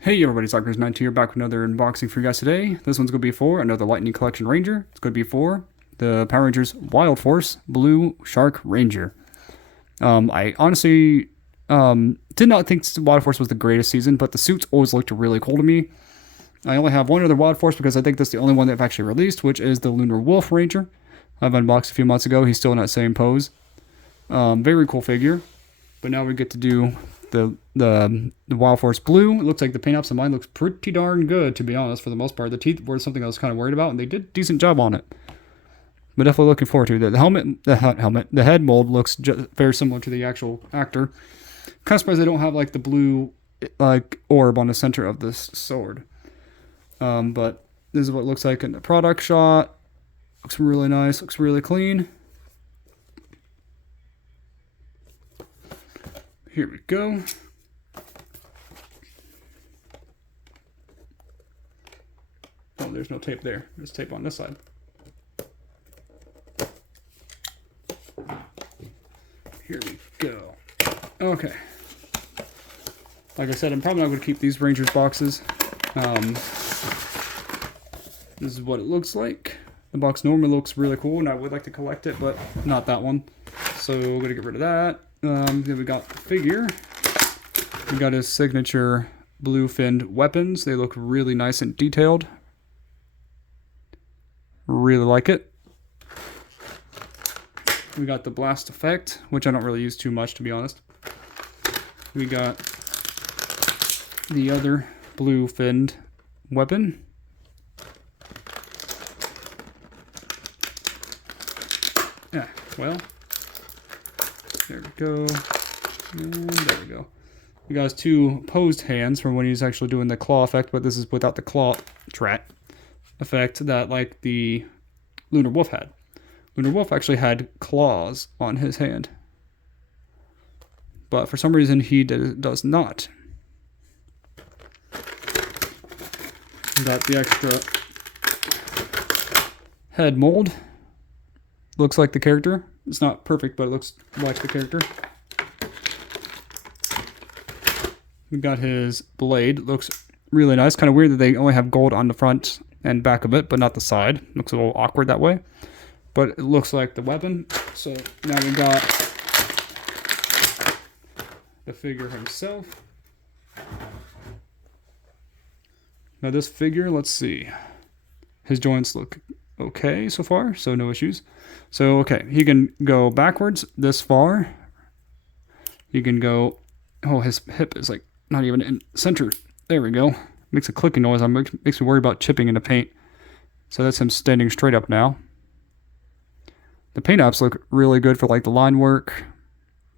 Hey everybody, Soccer's92 here, back with another unboxing for you guys today. This one's going to be for another Lightning Collection Ranger. It's going to be for the Power Rangers Wild Force Blue Shark Ranger. I honestly did not think Wild Force was the greatest season, but the suits always looked really cool to me. I only have one other Wild Force because I think that's the only one they've actually released, which is the Lunar Wolf Ranger. I've unboxed a few months ago. He's still in that same pose. Very cool figure. But now we get to do the Wild Force Blue. It looks like the paint apps on mine looks pretty darn good, to be honest, for the most part. The teeth were something I was kind of worried about, and they did a decent job on it. But definitely looking forward to it. The head mold looks very similar to the actual actor. Kind of surprised they don't have like the blue orb on the center of this sword. But this is what it looks like in the product shot. Looks really nice. Looks really clean. Here we go. Oh, there's no tape there. There's tape on this side. Here we go. Okay. Like I said, I'm probably not going to keep these Rangers boxes. This is what it looks like. The box normally looks really cool, and I would like to collect it, but not that one. So we're going to get rid of that. Then we got the figure. We got his signature blue finned weapons. They look really nice and detailed. Really like it. We got the blast effect, which I don't really use too much, to be honest. We got the other blue finned weapon. Yeah, well, there we go. And there we go. We got his two posed hands from when he's actually doing the claw effect, but this is without the claw effect that like the Lunar Wolf had. Lunar Wolf actually had claws on his hand. But for some reason he does not. Got the extra head mold. Looks like the character. It's not perfect, but it looks like the character. We got his blade. Looks really nice. Kind of weird that they only have gold on the front and back of it, but not the side. Looks a little awkward that way. But it looks like the weapon. So now we got the figure himself. Now this figure, let's see. His joints look okay so far, so no issues. So, okay, he can go backwards this far. He can go, oh, his hip is like not even in center. There we go. Makes a clicking noise. Makes me worry about chipping into paint. So that's him standing straight up now. The paint apps look really good for like the line work,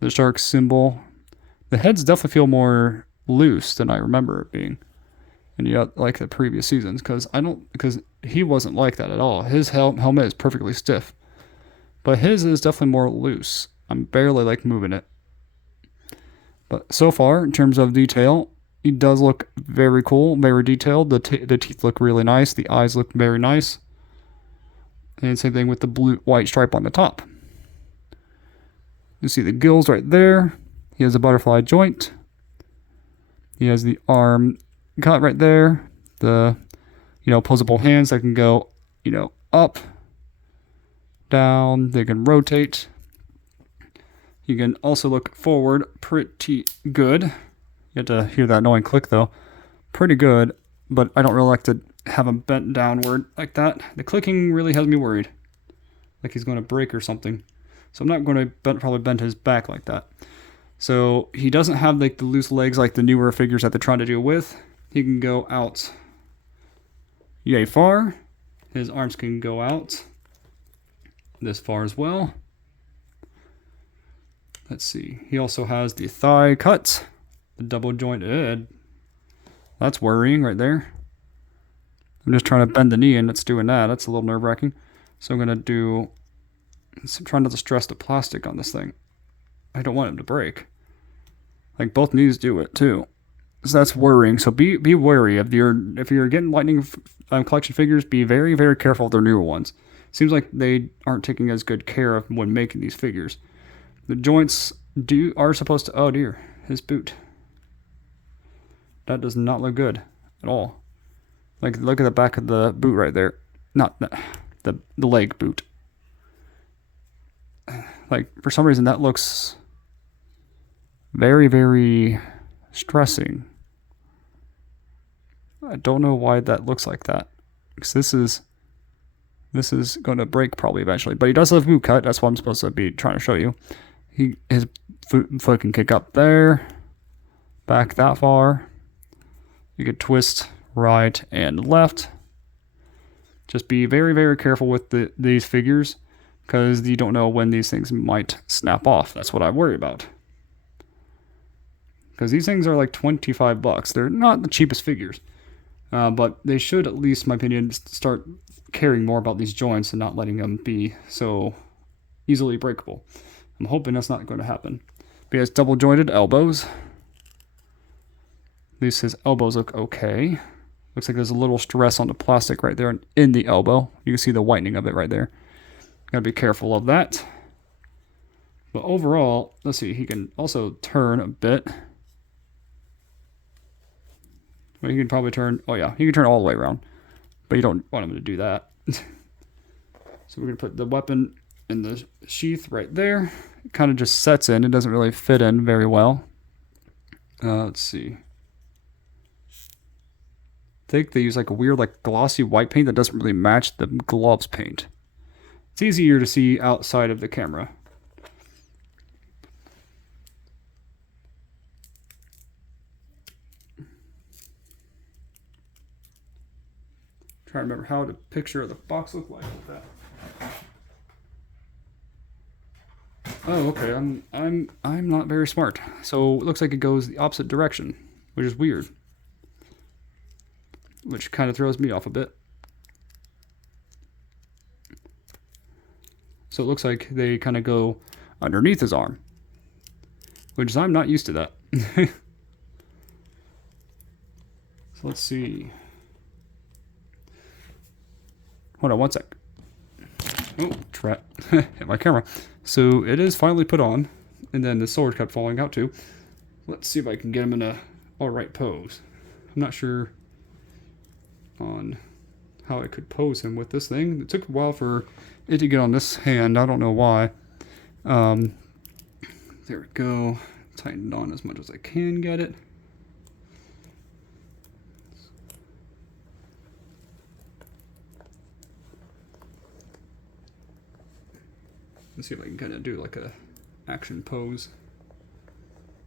the shark symbol. The heads definitely feel more loose than I remember it being. And yeah, like the previous seasons, because he wasn't like that at all. His helmet is perfectly stiff. But his is definitely more loose. I'm barely like moving it. But so far, in terms of detail, he does look very cool, very detailed. The teeth look really nice. The eyes look very nice. And same thing with the white stripe on the top. You see the gills right there. He has a butterfly joint. He has the arm cut right there. The, opposable hands that can go, up, down. They can rotate. You can also look forward pretty good. You have to hear that annoying click though. Pretty good, but I don't really like to have him bent downward like that. The clicking really has me worried. Like he's going to break or something. So I'm not going to probably bend his back like that. So he doesn't have like the loose legs like the newer figures that they're trying to do with. He can go out yay far. His arms can go out this far as well. Let's see. He also has the thigh cut, the double jointed. That's worrying right there. I'm just trying to bend the knee and it's doing that. That's a little nerve-wracking. So I'm going to try not to stress the plastic on this thing. I don't want him to break. Like both knees do it too. So that's worrying. So be wary if you're getting Lightning collection figures. Be very, very careful of their newer ones. Seems like they aren't taking as good care of when making these figures. The joints are supposed to. Oh dear, his boot. That does not look good at all. Like, look at the back of the boot right there. Not the leg boot. Like, for some reason, that looks very, very stressing. I don't know why that looks like that. Because this is going to break probably eventually. But he does have a boot cut. That's what I'm supposed to be trying to show you. His foot can kick up there. Back that far. You could twist right and left. Just be very, very careful with these figures, because you don't know when these things might snap off. That's what I worry about. Because these things are like $25. They're not the cheapest figures. But they should, at least in my opinion, start caring more about these joints and not letting them be so easily breakable. I'm hoping that's not going to happen. But he has double jointed elbows. At least his elbows look okay. Looks like there's a little stress on the plastic right there in the elbow. You can see the whitening of it right there. Gotta be careful of that. But overall, let's see, he can also turn a bit. Well, he can probably turn, oh yeah, he can turn all the way around. But you don't want him to do that. So we're gonna put the weapon in the sheath right there. It kind of just sets in. It doesn't really fit in very well. Let's see. I think they use like a weird like glossy white paint that doesn't really match the gloves paint. It's easier to see outside of the camera. Trying to remember how the picture of the box looked like with that. Oh, okay. I'm not very smart. So it looks like it goes the opposite direction, which is weird. Which kind of throws me off a bit. So it looks like they kind of go underneath his arm, which is, I'm not used to that. So let's see. Hold on one sec. Oh, trap. Hit my camera. So it is finally put on, and then the sword kept falling out too. Let's see if I can get him in a alright pose. I'm not sure on how I could pose him with this thing. It took a while for it to get on this hand. I don't know why. There we go. Tighten it on as much as I can get it. Let's see if I can kind of do like a action pose.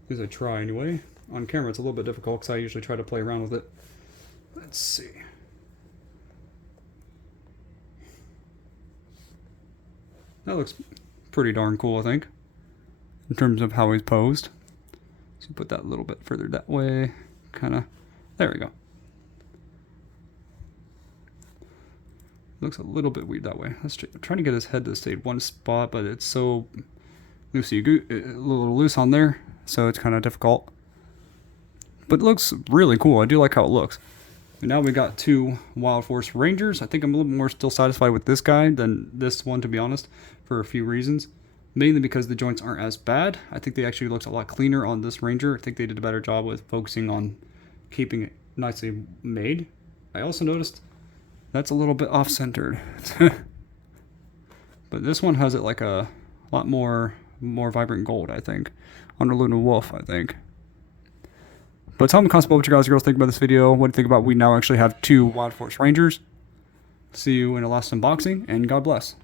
As I try anyway. On camera it's a little bit difficult because I usually try to play around with it. Let's see. That looks pretty darn cool, I think, in terms of how he's posed. So put that a little bit further that way, kind of. There we go. Looks a little bit weird that way. Let's try. I'm trying to get his head to stay one spot, but it's so loosey, a little loose on there, so it's kind of difficult. But it looks really cool. I do like how it looks. And now we got two Wild Force Rangers. I think I'm a little more still satisfied with this guy than this one, to be honest, for a few reasons. Mainly because the joints aren't as bad. I think they actually looked a lot cleaner on this Ranger. I think they did a better job with focusing on keeping it nicely made. I also noticed that's a little bit off-centered. But this one has it like a lot more vibrant gold, I think. Under Luna Wolf, I think. But tell me in the comments below what you guys and girls think about this video. What do you think about we now actually have two Wild Force Rangers? See you in the last unboxing, and God bless.